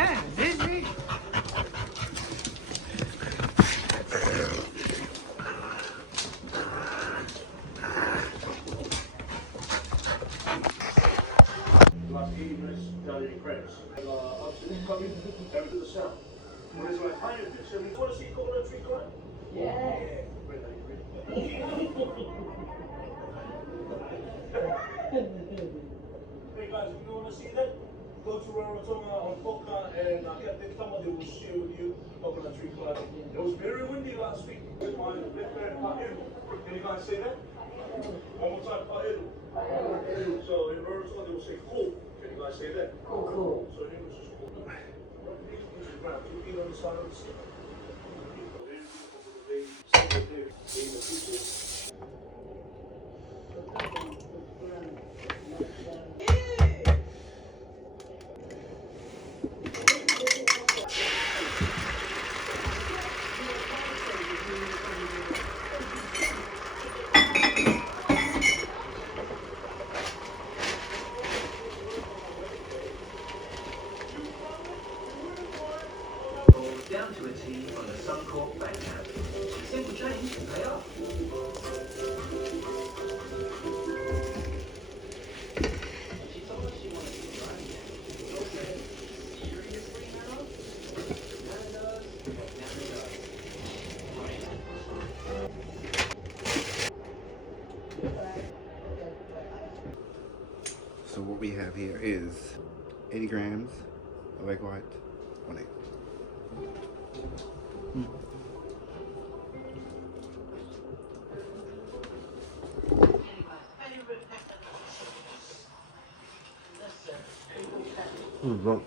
Last 80 minutes, calorie credits. Coming, every to the south. When it's like higher, so you want to see coconut tree climb? Yeah. Hey guys, if you want to see that, go to Rarotonga on Poka and get the camera, they will share with you coconut tree climb. It was very windy last week. Can you guys say that? One more time, so in Rarotonga they will say cool. Can you guys say that? Cool. So in English is cool. You eat on the side of the sea. Down to a T on the Suncorp bank app. Simple change can pay off. She told us she wanted to try again. Okay, seriously now? Now it does. So what we have here is 80 grams of egg white, 1 egg. Well,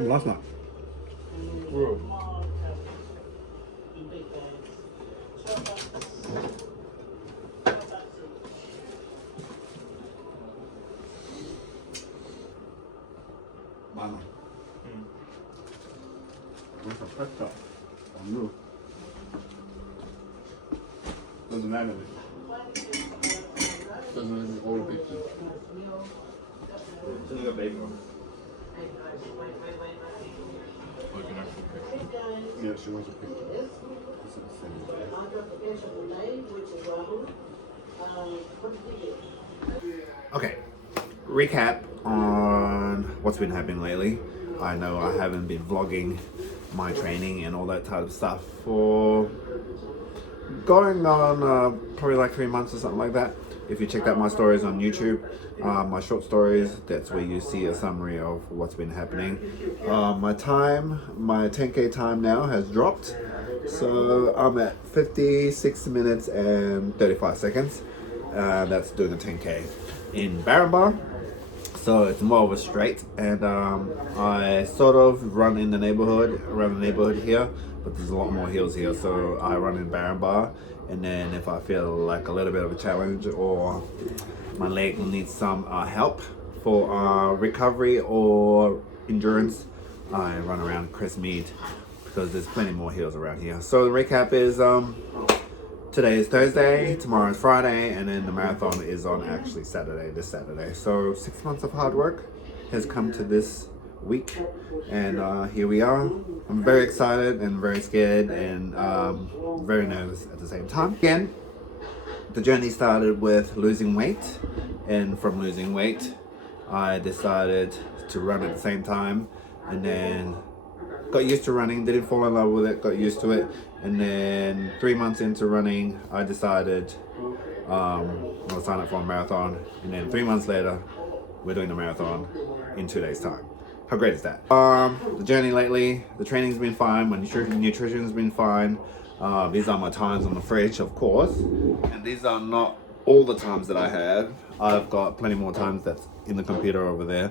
last night. Mama. What's the first stuff? On you. Doesn't matter. Doesn't matter all the pictures. It's like a baby one. Yeah, she wants a picture. This is the same. Okay. Recap on what's been happening lately. I know I haven't been vlogging my training and all that type of stuff for going on probably like 3 months or something like that. If you check out my stories on YouTube, my short stories, that's where you see a summary of what's been happening. My 10K time now has dropped. So I'm at 56 minutes and 35 seconds. That's doing a 10K in Barrenbar. So it's more of a straight, and I sort of run in the neighborhood, around the neighborhood here, but there's a lot more hills here, so I run in Barrenbar, and then if I feel like a little bit of a challenge or my leg needs some help for recovery or endurance, I run around Crestmead because there's plenty more hills around here. So the recap is today is Thursday, tomorrow is Friday, and then the marathon is on actually Saturday, this Saturday. So 6 months of hard work has come to this week, and here we are. I'm very excited and very scared and very nervous at the same time. Again, the journey started with losing weight, and from losing weight, I decided to run at the same time, and then got used to running, didn't fall in love with it, got used to it, and then 3 months into running, I decided I'll sign up for a marathon, and then 3 months later, we're doing the marathon in 2 days' time. How great is that? The journey lately, the training's been fine, my nutrition's been fine. These are my times on the fridge, of course, and these are not all the times that I have. I've got plenty more times that's in the computer over there.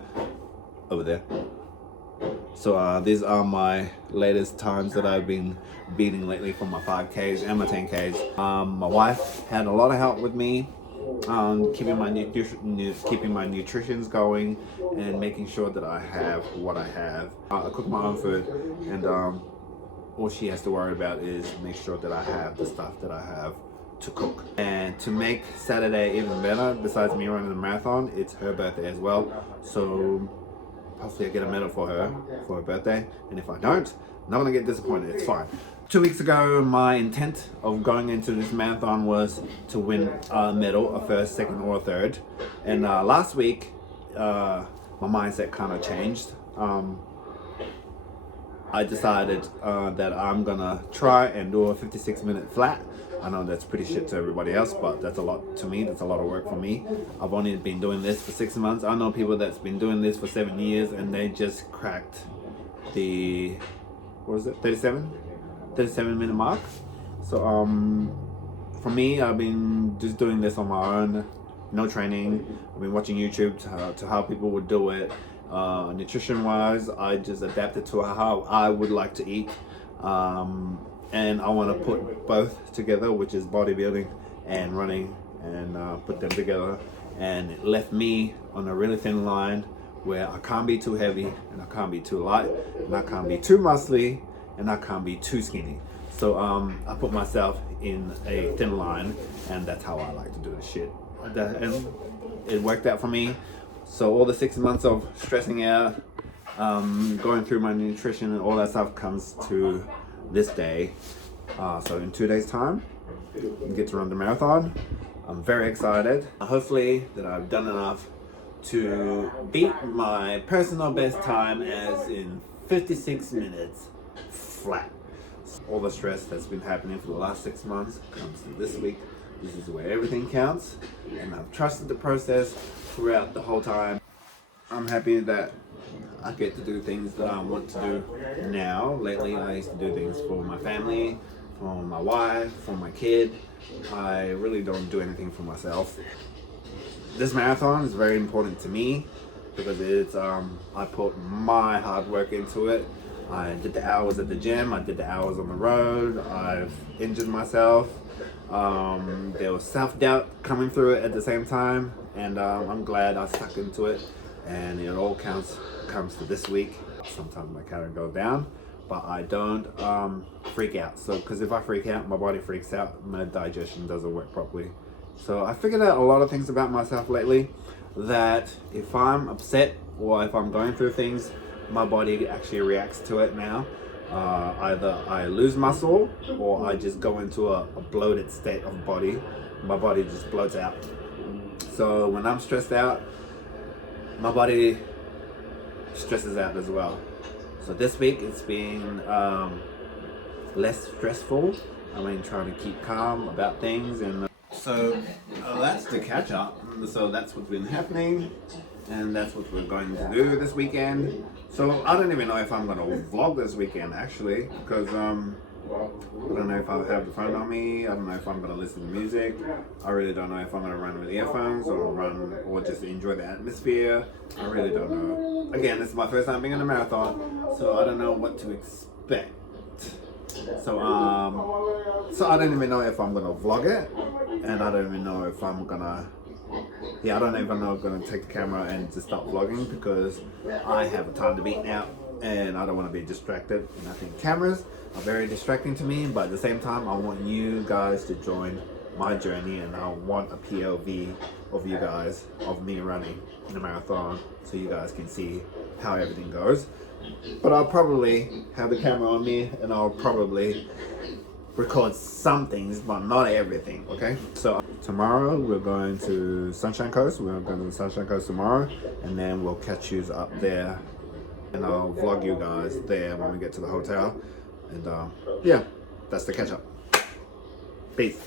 So these are my latest times that I've been beating lately for my 5Ks and my 10Ks. My wife had a lot of help with me keeping my nutritions going and making sure that I have what I have. I cook my own food, and all she has to worry about is make sure that I have the stuff that I have to cook. And to make Saturday even better, besides me running the marathon, it's her birthday as well. So hopefully I get a medal for her birthday. And if I don't, I'm not gonna get disappointed, it's fine. 2 weeks ago, my intent of going into this marathon was to win a medal, a first, second, or a third. And last week, my mindset kind of changed. I decided that I'm gonna try and do a 56-minute flat. I know that's pretty shit to everybody else, but that's a lot to me. That's a lot of work for me. I've only been doing this for 6 months. I know people that's been doing this for 7 years and they just cracked the, what was it, 37-minute mark. So for me, I've been just doing this on my own, no training. I've been watching YouTube to how people would do it. Nutrition wise, I just adapted to how I would like to eat, and I want to put both together, which is bodybuilding and running, and put them together, and it left me on a really thin line where I can't be too heavy and I can't be too light and I can't be too muscly and I can't be too skinny. So I put myself in a thin line, and that's how I like to do this shit, and it worked out for me. So all the 6 months of stressing out, going through my nutrition and all that stuff comes to this day. So in 2 days time, I get to run the marathon. I'm very excited. Hopefully that I've done enough to beat my personal best time, as in 56 minutes flat. All the stress that's been happening for the last 6 months comes to this week. This is where everything counts, and I've trusted the process throughout the whole time. I'm happy that I get to do things that I want to do now. Lately, I used to do things for my family, for my wife, for my kid. I really don't do anything for myself. This marathon is very important to me because it's I put my hard work into it. I did the hours at the gym, I did the hours on the road, I've injured myself. There was self-doubt coming through it at the same time, and I'm glad I stuck into it, and it all comes to this week. Sometimes my carry goes down, but I don't freak out. So because if I freak out, my body freaks out, my digestion doesn't work properly. So I figured out a lot of things about myself lately, that if I'm upset or if I'm going through things, my body actually reacts to it now. Either I lose muscle or I just go into a bloated state of body. My body just bloats out. So when I'm stressed out, my body stresses out as well. So this week it's been less stressful. I mean, trying to keep calm about things, and so that's the catch up. So that's what's been happening, and that's what we're going to do this weekend. So I don't even know if I'm going to vlog this weekend actually, because I don't know if I'll have the phone on me. I don't know if I'm going to listen to music. I really don't know if I'm going to run with earphones or just enjoy the atmosphere. I really don't know. Again, this is my first time being in a marathon, so I don't know what to expect. So I don't even know if I'm going to vlog it, and I don't even know if I'm going to I don't even know if I'm going to take the camera and just start vlogging, because I have a time to beat now and I don't want to be distracted. And I think cameras are very distracting to me, but at the same time I want you guys to join my journey, and I want a POV of you guys, of me running in a marathon, so you guys can see how everything goes. But I'll probably have the camera on me and I'll probably record some things, but not everything, okay? So tomorrow we're going to Sunshine Coast. We're going to the Sunshine Coast tomorrow, and then we'll catch you up there, and I'll vlog you guys there when we get to the hotel. And yeah, that's the catch up. Peace.